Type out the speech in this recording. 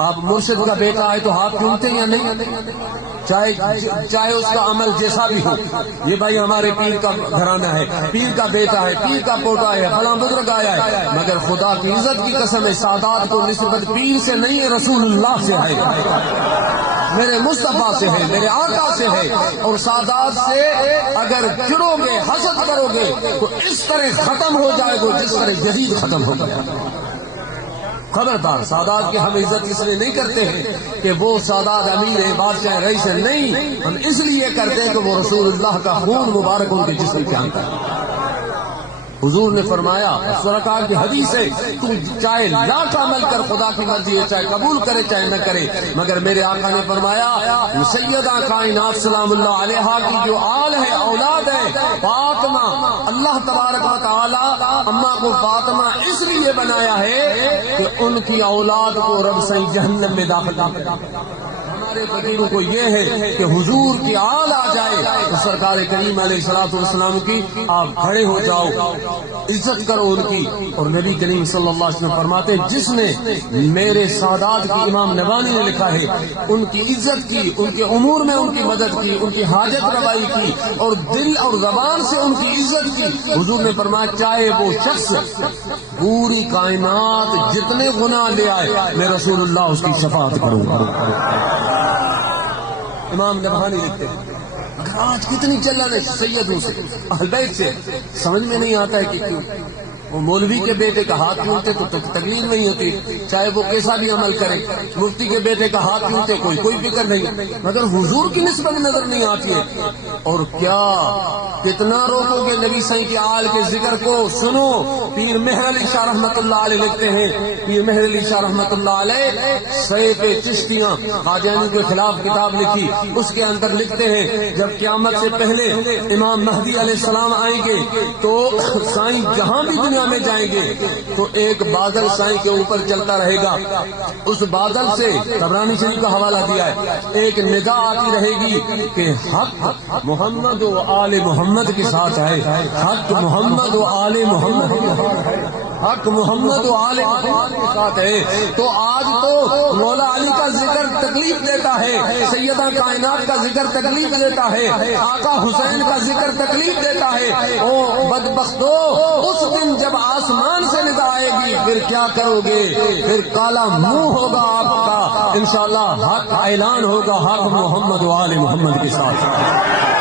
آپ مرشد کا بیٹا آئے تو ہاتھ چومتے یا نہیں؟ چاہے اس کا عمل جیسا بھی ہو، یہ بھائی ہمارے پیر کا گھرانہ ہے، پیر کا بیٹا ہے، پیر کا پوتا ہے، فلاں بزرگ آیا ہے، مگر خدا کی عزت کی قسم ہے سادات کو نسبت پیر سے نہیں ہے، رسول اللہ سے ہے، میرے مصطفیٰ سے ہے، میرے آقا سے ہے۔ اور سادات سے اگر چڑو گے، حسد کرو گے تو اس طرح ختم ہو جائے گا جس طرح جدید ختم ہو گیا۔ خبردار، سادات کی ہم عزت اس لیے نہیں کرتے ہیں کہ وہ سادات امیر ہیں، بادشاہ رئیس ہیں، نہیں، ہم اس لیے کرتے ہیں کہ وہ رسول اللہ کا خون مبارک ان کے جسم کے اندر ہے۔ حضور نے فرمایا، سرکار کی حدیث ہے، تو چاہے لاکھ عمل کر، خدا کی مرضی ہے، چاہے قبول کرے چاہے نہ کرے، مگر میرے آقا نے فرمایا سیدہ کائنات سلام اللہ علیہا کی جو آل ہے، اولاد ہے، فاطمہ، اللہ تبارک و تعالی اماں کو فاطمہ اس لیے بنایا ہے کہ ان کی اولاد کو رب سے جہنم میں داخل کرے۔ ہمارے فقیروں کو یہ ہے کہ حضور کی آل آ جائے تو سرکار کریم علیہ الصلوۃ والسلام کی آپ کھڑے ہو جاؤ، عزت کرو ان کی۔ اور نبی کریم صلی اللہ علیہ وسلم فرماتے جس نے میرے سادات کی، امام نبانی نے لکھا ہے، ان کی عزت کی، ان کے امور میں ان کی مدد کی، ان کی حاجت روائی کی، اور دل اور زبان سے ان کی عزت کی، حضور نے فرمایا چاہے وہ شخص پوری کائنات جتنے گناہ لے آئے میں رسول اللہ اس کی شفاعت کروں گا۔ امام نبہانی لکھتے ہیں۔ اگر آج کتنی چلن ہے سیدوں سے، اہل بیت سے، سمجھ میں نہیں آتا ہے کہ کیوں وہ مولوی کے بیٹے کا ہاتھ چومتے تو تکلیف نہیں ہوتی، چاہے وہ کیسا بھی عمل کرے، مفتی کے بیٹے کا ہاتھ چومتے کوئی فکر نہیں، مگر حضور کی نسبت نظر نہیں آتی ہے۔ اور کیا کتنا روکو گے نبی صحیح کی آل کے ذکر کو؟ سنو، پیر مہر علی شاہ رحمت اللہ علیہ لکھتے ہیں، پیر مہر علی شاہ رحمت اللہ علیہ سیف چشتیاں قادیانی کے خلاف کتاب لکھی، اس کے اندر لکھتے ہیں جب قیامت سے پہلے امام مہدی علیہ السلام آئیں گے تو سائیں جہاں بھی دنیا میں جائیں گے تو ایک بادل سائیں کے اوپر چلتا رہے گا، اس بادل سے طبرانی شریف کا حوالہ دیا ہے، ایک نگاہ آتی رہے گی کہ حق محمد و آل محمد کے ساتھ ہے، حق محمد و آل محمد کے ساتھ ہے، حق محمد و آل محمد کے ساتھ ہے۔ تو آج تو مولا علی کا ذکر تکلیف دیتا ہے، سیدہ کائنات کا ذکر تکلیف دیتا ہے، آقا حسین کا ذکر تکلیف دیتا ہے۔ او بدبختو، اس دن جب آسمان سے ندا آئے گی پھر کیا کرو گے؟ پھر کالا منہ ہوگا آپ کا، انشاءاللہ حق اعلان ہوگا، حق محمد و آل محمد کے ساتھ۔